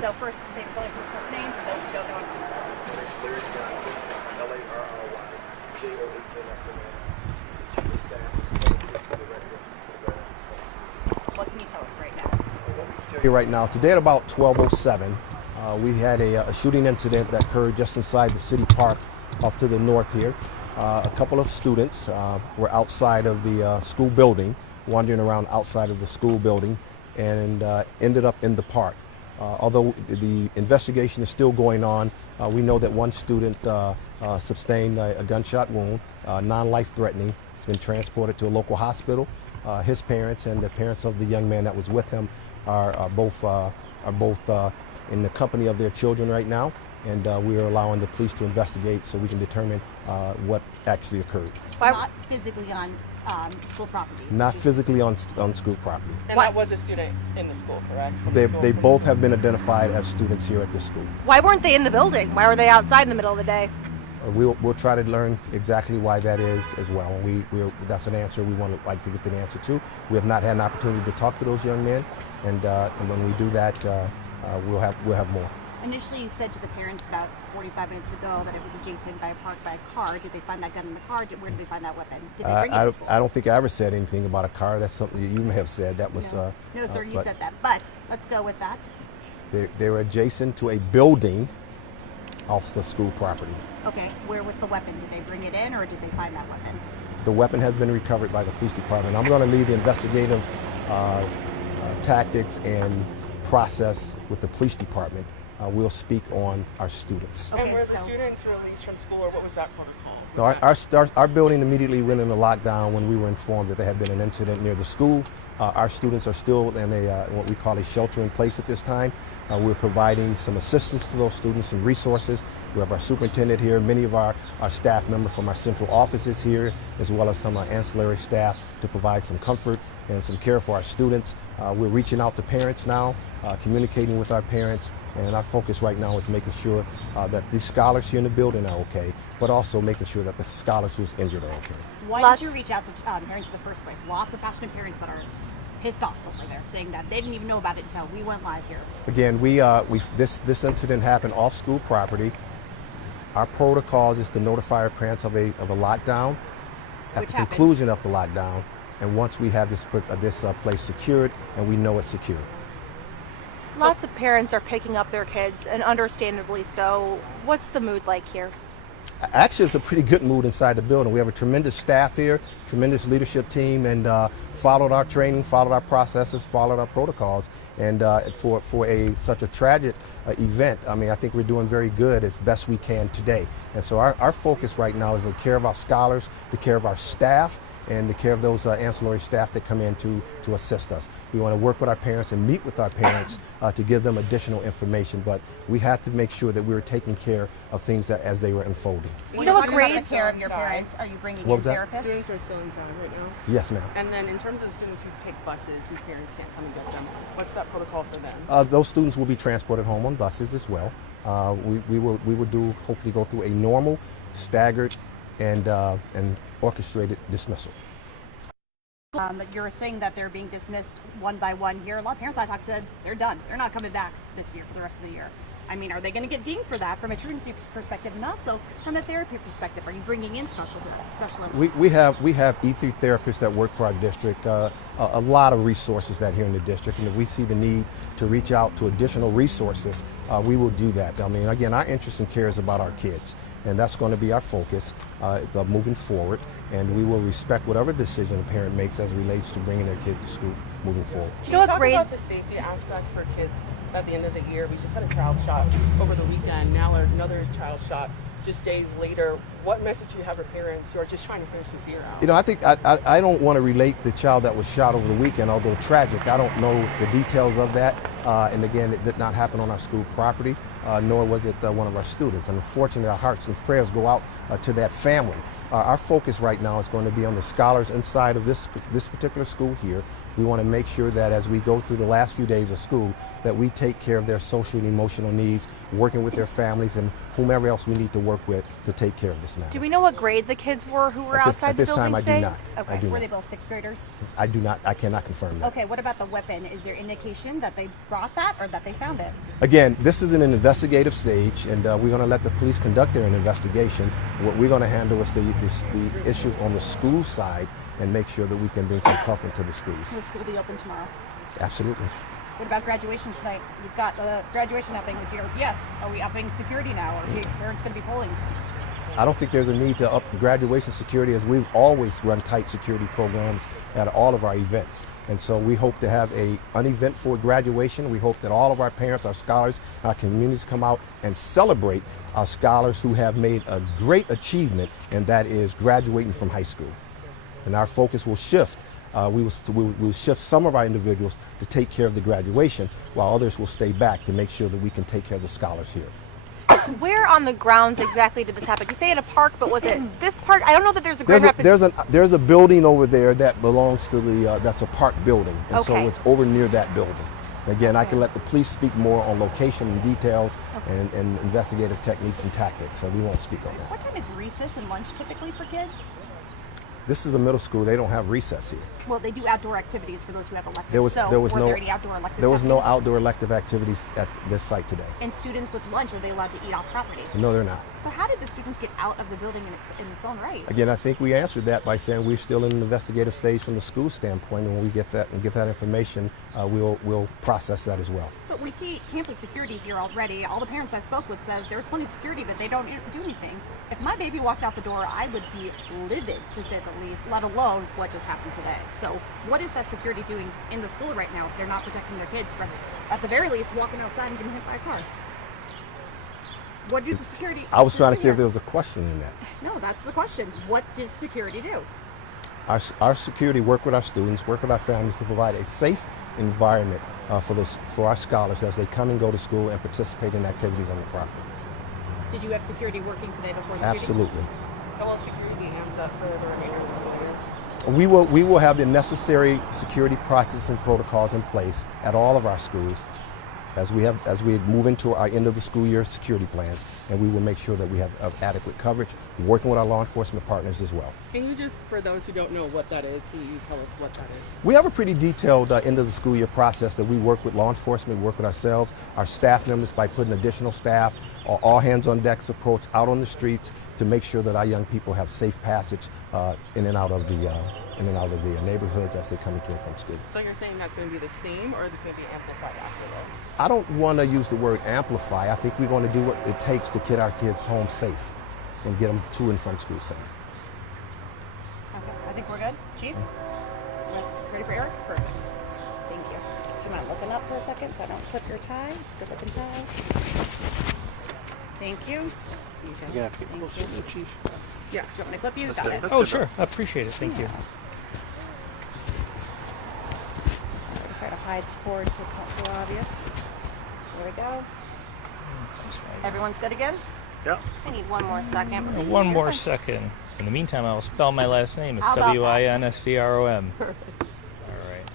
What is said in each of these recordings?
So first, say spelling first last name for those who don't know. Larry Johnson, Larry Johnson. Chief of Staff, Executive Director for the Policies. What can you tell us right now? What we can tell you right now, today at about 12:07, we had a shooting incident that occurred just inside the city park off to the north here. A couple of students were outside of the school building, wandering around outside of the school building, and ended up in the park. Although the investigation is still going on, we know that one student sustained a gunshot wound, non-life-threatening. He's been transported to a local hospital. His parents and the parents of the young man that was with him are both in the company of their children right now, and we are allowing the police to investigate so we can determine what actually occurred. So not physically on school property? Not physically on school property. And that was a student in the school, correct? They both have been identified as students here at this school. Why weren't they in the building? Why were they outside in the middle of the day? We'll try to learn exactly why that is as well. That's an answer we want to like to get the answer to. We have not had an opportunity to talk to those young men, and when we do that, we'll have more. Initially, you said to the parents about 45 minutes ago that it was adjacent by a park by a car. Did they find that gun in the car? Where did they find that weapon? Did they bring it to school? I don't think I ever said anything about a car. That's something that you may have said. That was no, sir, you said that. But let's go with that. They were adjacent to a building off the school property. Okay, where was the weapon? Did they bring it in, or did they find that weapon? The weapon has been recovered by the police department. I'm going to leave the investigative tactics and process with the police department. We'll speak on our students. Okay, and were the students released from school, or what was that protocol? No, our building immediately went into lockdown when we were informed that there had been an incident near the school. Our students are still in what we call a shelter-in-place at this time. We're providing some assistance to those students, some resources. We have our superintendent here, many of our staff members from our central offices here, as well as some ancillary staff to provide some comfort and some care for our students. We're reaching out to parents now, communicating with our parents, and our focus right now is making sure that these scholars here in the building are okay, but also making sure that the scholars who's injured are okay. Why did you reach out to parents in the first place? Lots of passionate parents that are pissed off over there, saying that they didn't even know about it until we went live here. Again, this incident happened off school property. Our protocols is to notify our parents of a lockdown at the conclusion of the lockdown, and once we have this place secured and we know it's secure. Lots of parents are picking up their kids, and understandably so. What's the mood like here? Actually, it's a pretty good mood inside the building. We have a tremendous staff here, tremendous leadership team, and followed our training, followed our processes, followed our protocols. And for such a tragic event, I think we're doing very good as best we can today. And so our focus right now is the care of our scholars, the care of our staff, and the care of those ancillary staff that come in to assist us. We want to work with our parents and meet with our parents to give them additional information, but we have to make sure that we're taking care of things as they were unfolding. What grade care of your parents are you bringing in therapists? Students are still inside right now? Yes, ma'am. And then in terms of the students who take buses, whose parents can't come and get them, what's that protocol for them? Those students will be transported home on buses as well. We will hopefully go through a normal, staggered, and orchestrated dismissal. You're saying that they're being dismissed one by one here. A lot of parents I talked to, they're done. They're not coming back this year for the rest of the year. Are they going to get dinged for that from a truancy perspective, and also from a therapy perspective? Are you bringing in specialists? We have E3 therapists that work for our district. A lot of resources that here in the district, and if we see the need to reach out to additional resources, we will do that. Again, our interest and care is about our kids, and that's going to be our focus moving forward. And we will respect whatever decision a parent makes as it relates to bringing their kid to school moving forward. Can you talk about the safety aspect for kids at the end of the year? We just had a child shot over the weekend. Now another child shot just days later. What message do you have for parents who are just trying to finish this year out? I think I don't want to relate the child that was shot over the weekend, although tragic. I don't know the details of that. And again, it did not happen on our school property, nor was it one of our students. And unfortunately, our hearts and prayers go out to that family. Our focus right now is going to be on the scholars inside of this particular school here, We want to make sure that as we go through the last few days of school, that we take care of their social and emotional needs, working with their families and whomever else we need to work with to take care of this matter. Do we know what grade the kids were who were outside the building At this time, I do not. Okay. I do Were not. they both sixth graders? I do not. I cannot confirm that. Okay, what about the weapon? Is there indication that they brought that or that they found it? Again, this is in an investigative stage, and we're going to let the police conduct their investigation. What we're going to handle is the issues on the school side and make sure that we can bring some comfort to the schools. Will school be open tomorrow? Absolutely. What about graduation tonight? We've got graduation happening with GRPS. Are we upping security now? Are parents going to be pulling? I don't think there's a need to up graduation security, as we've always run tight security programs at all of our events. And so we hope to have an uneventful graduation. We hope that all of our parents, our scholars, our communities come out and celebrate our scholars who have made a great achievement, and that is graduating from high school. And our focus will shift. We'll shift some of our individuals to take care of the graduation, while others will stay back to make sure that we can take care of the scholars here. Where on the grounds exactly did this happen? You say in a park, but was it this park? I don't know that there's a Grand Rapids. There's a building over there that belongs to the that's a park building, and so Okay. it's over near that building. Again, I can let the police speak more on location and details and investigative techniques and tactics, so we won't speak on that. What time is recess and lunch typically for kids? This is a middle school. They don't have recess here. Well, they do outdoor activities for those who have electives. There was were no there any outdoor electives? there was no happening? outdoor elective activities at this site today. And students with lunch, are they allowed to eat off property? No, they're not. So how did the students get out of the building in its own right? Again, I think we answered that by saying we're still in an investigative stage from the school standpoint, and when we get that information, we'll process that as well. But we see campus security here already. All the parents I spoke with says there's plenty of security, but they don't do anything. If my baby walked out the door, I would be livid, to say the least, let alone what just happened today. So what is that security doing in the school right now if they're not protecting their kids from, at the very least, walking outside and getting hit by a car? What do the security... I was trying to see if there was a question in that. No, that's the question. What does security do? Our security work with our students, work with our families to provide a safe environment for our scholars as they come and go to school and participate in activities on the property. Did you have security working today before the shooting? Absolutely. How will security be amped up for the remainder of the school year? We will have the necessary security practices and protocols in place at all of our schools as we move into our end of the school year security plans, and we will make sure that we have adequate coverage, working with our law enforcement partners as well. Can you just, for those who don't know what that is, can you tell us what that is? We have a pretty detailed end of the school year process that we work with law enforcement, we work with ourselves, our staff members by putting additional staff, all hands on deck approach out on the streets to make sure that our young people have safe passage in and out of the neighborhoods as they come into and from school. So you're saying that's going to be the same, or is it going to be amplified after this? I don't want to use the word amplify. I think we're going to do what it takes to get our kids home safe and get them to and from school safe. Okay, I think we're good. Chief? Ready for Eric? Perfect. Thank you. Do you mind looking up for a second so I don't clip your tie? It's a good looking tie. Thank you. You're gonna have to get closer to the chief. Yeah, do you want me to clip you? Got it. Oh, sure. I appreciate it. Thank you. Try to hide the cord so it's not so obvious. There we go. Everyone's good again? Yeah. I need one more second. One more second. In the meantime, I'll spell my last name. It's How about that? W-I-N-S-T-R-O-M. Perfect. All right.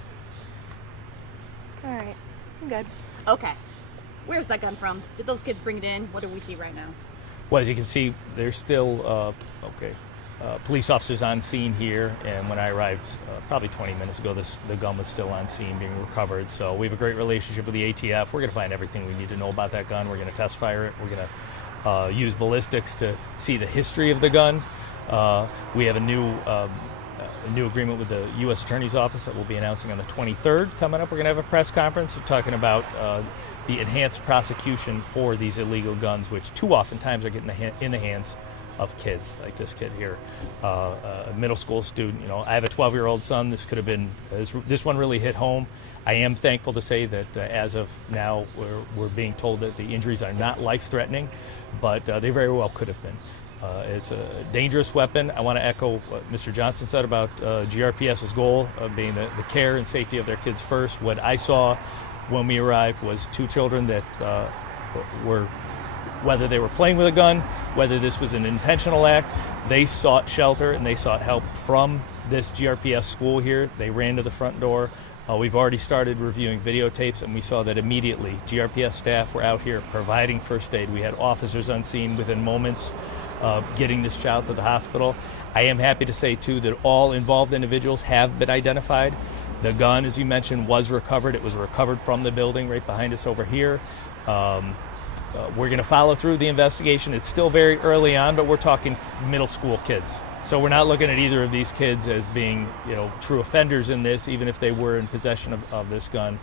All right, I'm good. Okay. Where's that gun from? Did those kids bring it in? What do we see right now? Well, as you can see, there's still police officers on scene here, and when I arrived probably 20 minutes ago, the gun was still on scene being recovered. So we have a great relationship with the ATF. We're going to find everything we need to know about that gun. We're going to test fire it. We're going to use ballistics to see the history of the gun. We have a new agreement with the U.S. Attorney's Office that we'll be announcing on the 23rd coming up. We're going to have a press conference. We're talking about the enhanced prosecution for these illegal guns, which too oftentimes are getting in the hands of kids like this kid here, a middle school student. You know, I have a 12-year-old son. This could have been, this one really hit home. I am thankful to say that as of now, we're being told that the injuries are not life-threatening, but they very well could have been. It's a dangerous weapon. I want to echo what Mr. Johnson said about GRPS's goal of being the care and safety of their kids first. What I saw when we arrived was two children that were, whether they were playing with a gun, whether this was an intentional act, they sought shelter and they sought help from this GRPS school here. They ran to the front door. We've already started reviewing videotapes, and we saw that immediately GRPS staff were out here providing first aid. We had officers on scene within moments getting this child to the hospital. I am happy to say, too, that all involved individuals have been identified. The gun, as you mentioned, was recovered. It was recovered from the building right behind us over here. We're going to follow through the investigation. It's still very early on, but we're talking middle school kids. So we're not looking at either of these kids as being, true offenders in this, even if they were in possession of this gun.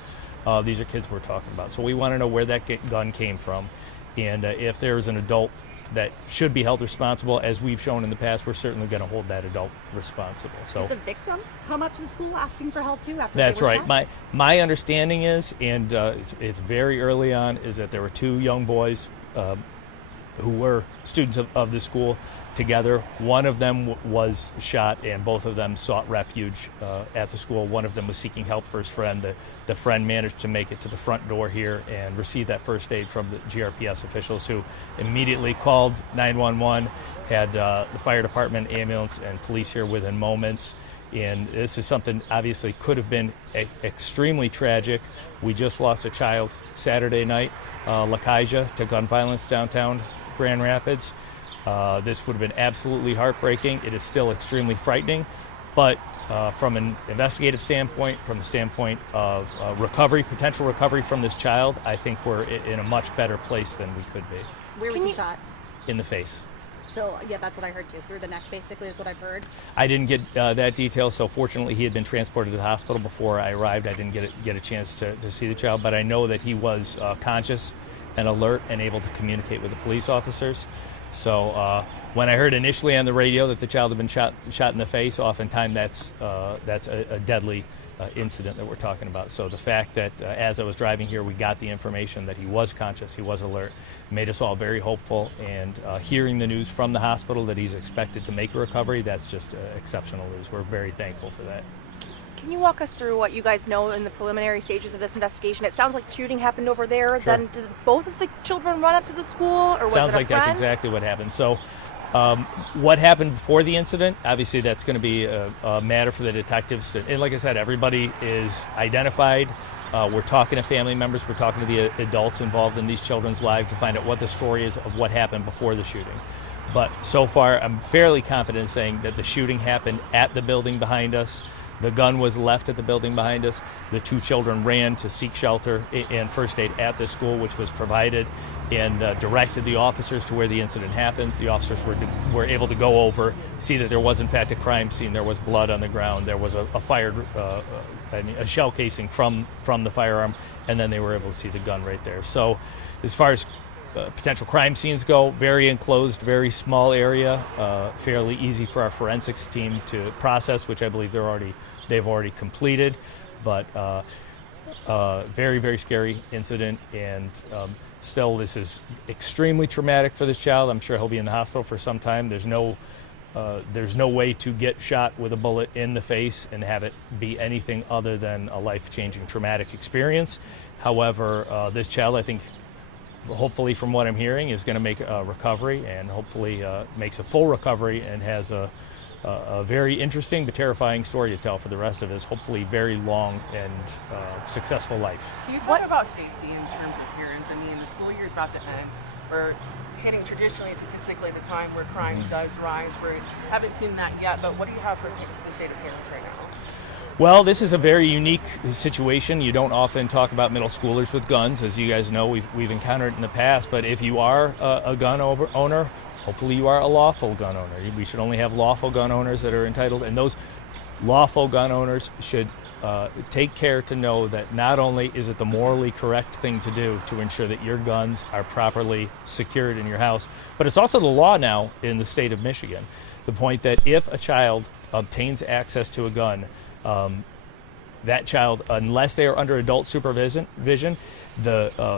These are kids we're talking about. So we want to know where that gun came from. And if there is an adult that should be held responsible, as we've shown in the past, we're certainly going to hold that adult responsible. So did the victim come up to the school asking for help too after that's they were right. shot? My understanding is, and it's very early on, is that there were two young boys who were students of the school together. One of them was shot, and both of them sought refuge at the school. One of them was seeking help for his friend. The friend managed to make it to the front door here and receive that first aid from the GRPS officials, who immediately called 911, had the fire department, ambulance, and police here within moments. And this is something obviously could have been extremely tragic. We just lost a child Saturday night, Lakaija, to gun violence downtown Grand Rapids. This would have been absolutely heartbreaking. It is still extremely frightening, but from an investigative standpoint, from the standpoint of recovery, potential recovery from this child, I think we're in a much better place than we could be. Where was he shot? In the face. So, yeah, that's what I heard too. Through the neck, basically, is what I've heard. I didn't get that detail, so fortunately he had been transported to the hospital before I arrived. I didn't get a chance to see the child, but I know that he was conscious and alert and able to communicate with the police officers. So when I heard initially on the radio that the child had been shot in the face, oftentimes that's a deadly incident that we're talking about. So the fact that as I was driving here, we got the information that he was conscious, he was alert, made us all very hopeful. And hearing the news from the hospital that he's expected to make a recovery, that's just exceptional news. We're very thankful for that. Can you walk us through what you guys know in the preliminary stages of this investigation? It sounds like the shooting happened over there. Sure. Then did both of the children run up to the school, or was Sounds it a like friend? that's exactly what happened. So what happened before the incident, obviously that's going to be a matter for the detectives. And like I said, everybody is identified. We're talking to family members. We're talking to the adults involved in these children's lives to find out what the story is of what happened before the shooting. But so far, I'm fairly confident in saying that the shooting happened at the building behind us. The gun was left at the building behind us. The two children ran to seek shelter and first aid at the school, which was provided, and directed the officers to where the incident happens. The officers were able to go over, see that there was in fact a crime scene. There was blood on the ground. There was a fired a shell casing from the firearm, and then they were able to see the gun right there. So as far as potential crime scenes go, very enclosed, very small area, fairly easy for our forensics team to process, which I believe they've already completed. But very, very scary incident, and still this is extremely traumatic for this child. I'm sure he'll be in the hospital for some time. There's no way to get shot with a bullet in the face and have it be anything other than a life-changing traumatic experience. However, this child, I think, hopefully from what I'm hearing, is going to make a recovery, and hopefully makes a full recovery and has a very interesting but terrifying story to tell for the rest of his hopefully very long and successful life. Can you talk about safety in terms of parents? I mean, the school year is about to end. We're hitting traditionally, statistically, the time where crime does rise. We haven't seen that yet, but what do you have to say to parents right now? Well, this is a very unique situation. You don't often talk about middle schoolers with guns. As you guys know, we've encountered it in the past. But if you are a gun owner, hopefully you are a lawful gun owner. We should only have lawful gun owners that are entitled. And those lawful gun owners should take care to know that not only is it the morally correct thing to do to ensure that your guns are properly secured in your house, but it's also the law now in the state of Michigan. The point that if a child obtains access to a gun, that child, unless they are under adult supervision, the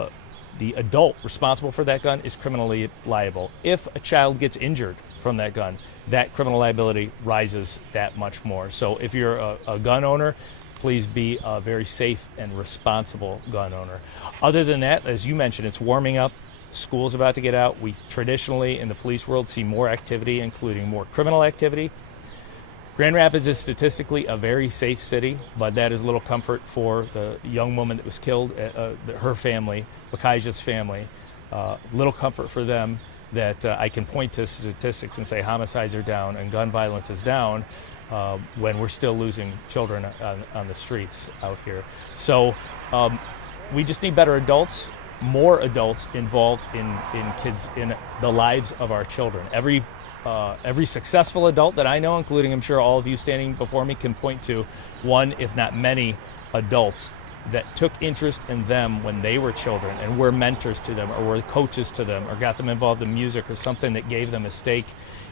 adult responsible for that gun is criminally liable. If a child gets injured from that gun, that criminal liability rises that much more. So if you're a gun owner, please be a very safe and responsible gun owner. Other than that, as you mentioned, it's warming up. School's about to get out. We traditionally in the police world see more activity, including more criminal activity. Grand Rapids is statistically a very safe city, but that is little comfort for the young woman that was killed, her family, Bakaija's family. Little comfort for them that I can point to statistics and say homicides are down and gun violence is down when we're still losing children on the streets out here. So we just need better adults, more adults involved in kids, in the lives of our children. Every successful adult that I know, including I'm sure all of you standing before me, can point to one, if not many, adults that took interest in them when they were children and were mentors to them or were coaches to them or got them involved in music or something that gave them a stake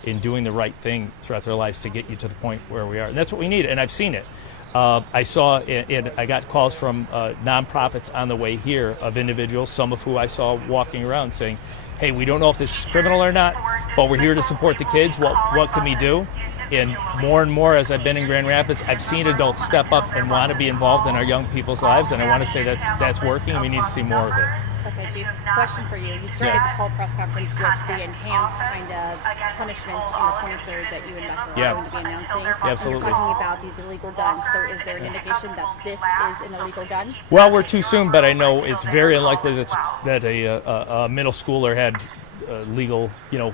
in doing the right thing throughout their lives to get you to the point where we are. And that's what we need, and I've seen it. I saw, I got calls from nonprofits on the way here of individuals, some of who I saw walking around saying, hey, we don't know if this is criminal or not, but we're here to support the kids. What can we do? And more as I've been in Grand Rapids, I've seen adults step up and want to be involved in our young people's lives, and I want to say that's working, and we need to see more of it. Okay, Chief. Question for you. You started this whole press conference with the enhanced kind of punishments on the 23rd that you and Becker are going to be announcing. Absolutely. And you're talking about these illegal guns. So is there an indication that this is an illegal gun? Well, we're too soon, but I know it's very unlikely that a middle schooler had legal,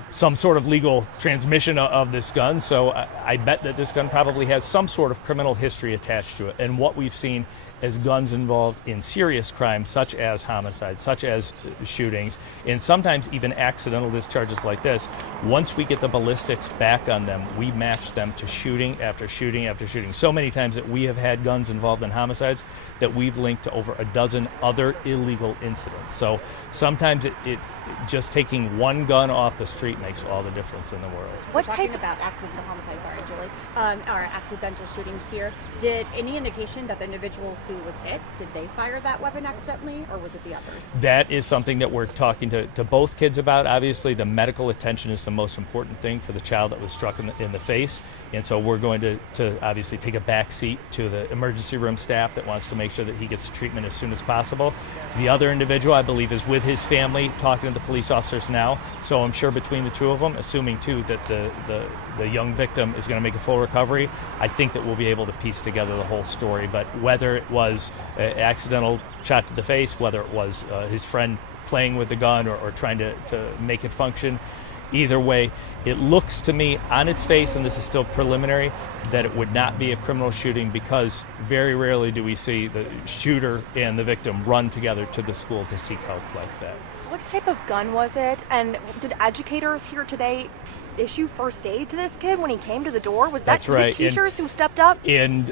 some sort of legal transmission of this gun. So I bet that this gun probably has some sort of criminal history attached to it. And what we've seen as guns involved in serious crimes, such as homicides, such as shootings, and sometimes even accidental discharges like this, once we get the ballistics back on them, we match them to shooting after shooting after shooting. So many times that we have had guns involved in homicides that we've linked to over a dozen other illegal incidents. So sometimes it just taking one gun off the street makes all the difference in the world. We're talking about accidental homicides, Julie, or accidental shootings here. Did any indication that the individual who was hit, did they fire that weapon accidentally, or was it the others? That is something that we're talking to both kids about. Obviously, the medical attention is the most important thing for the child that was struck in the face, and so we're going to obviously take a back seat to the emergency room staff that wants to make sure that he gets treatment as soon as possible. The other individual, I believe, is with his family talking to the police officers now, so I'm sure between the two of them, assuming too that the young victim is going to make a full recovery, I think that we'll be able to piece together the whole story. But whether it was an accidental shot to the face, whether it was his friend playing with the gun or trying to make it function, either way, it looks to me on its face, and this is still preliminary, that it would not be a criminal shooting, because very rarely do we see the shooter and the victim run together to the school to seek help like that. What type of gun was it? And did educators here today issue first aid to this kid when he came to the door? Was that That's right. teachers who stepped up? And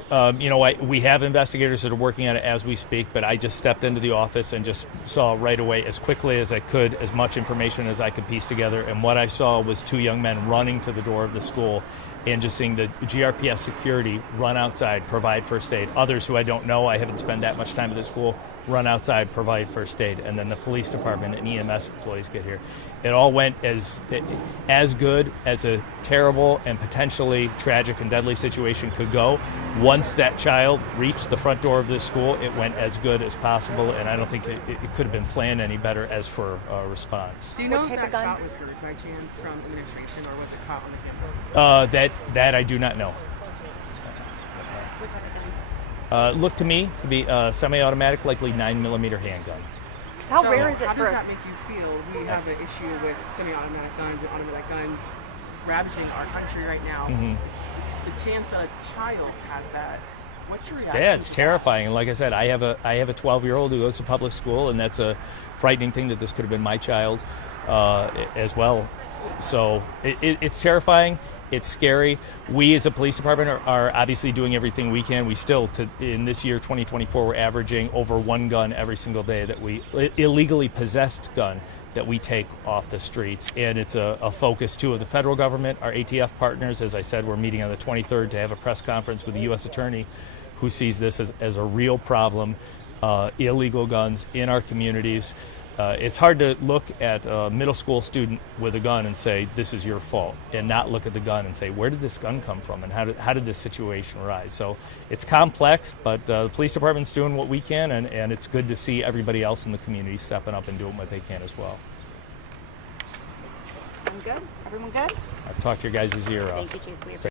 we have investigators that are working on it as we speak, but I just stepped into the office and just saw right away, as quickly as I could, as much information as I could piece together. And what I saw was two young men running to the door of the school and just seeing the GRPS security run outside, provide first aid. Others who I don't know, I haven't spent that much time at the school, run outside, provide first aid. And then the police department and EMS employees get here. It all went as good as a terrible and potentially tragic and deadly situation could go. Once that child reached the front door of this school, it went as good as possible, and I don't think it could have been planned any better as for a response. Do you know What if type that of gun? shot was heard by chance from administration, or was it caught on the camera? That I do not know. What type of gun? Looked to me to be a semi-automatic, likely 9mm handgun. How So rare is it how for does that make you feel? We have an issue with semi-automatic guns and automatic guns ravaging our country right now. Mm-hmm. The chance that a child has that, what's your reaction? Yeah, it's to that? terrifying. And like I said, I have a 12-year-old who goes to public school, and that's a frightening thing that this could have been my child as well. So it's terrifying. It's scary. We as a police department are obviously doing everything we can. We still, in this year, 2024, we're averaging over one gun every single day that we, illegally possessed gun, that we take off the streets. And it's a focus, too, of the federal government, our ATF partners. As I said, we're meeting on the 23rd to have a press conference with the U.S. Attorney, who sees this as a real problem, illegal guns in our communities. It's hard to look at a middle school student with a gun and say, this is your fault, and not look at the gun and say, where did this gun come from, and how did this situation arise? So it's complex, but the police department's doing what we can, and it's good to see everybody else in the community stepping up and doing what they can as well. I'm good. Everyone good? I've talked your guys' ear off. Thank you, Chief. We appreciate it.